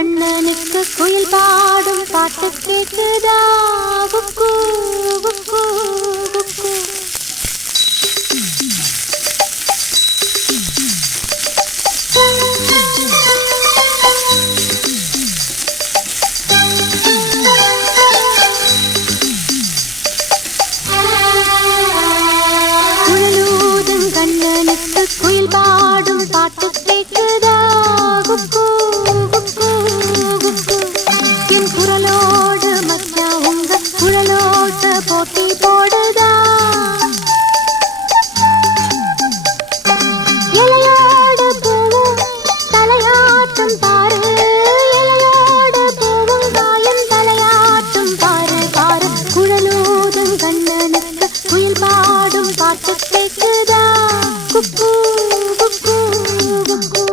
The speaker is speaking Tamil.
கண்ணனுக்கு குயில் பாடும் பாட்டு கேக்குதா குக்கு குக்கு குக்கு குழலூதும் கண்ணனுக்கு குயில் பாடும் பாட்டு கேக்குதா குக்கு குக்கு குக்கு என் குரலோடு மச்சான் உங்க குழலோட போட்டி போடுதா இலையோடு பூவும் தலையாட்டும் பாரு இலையோடு பூவும் காயும் தலையாட்டும் பாரு பாரு குழலூதும் கண்ணனுக்கு குயில் பாடும் பாட்டு கேக்குதா குக்கு குக்கு குக்கு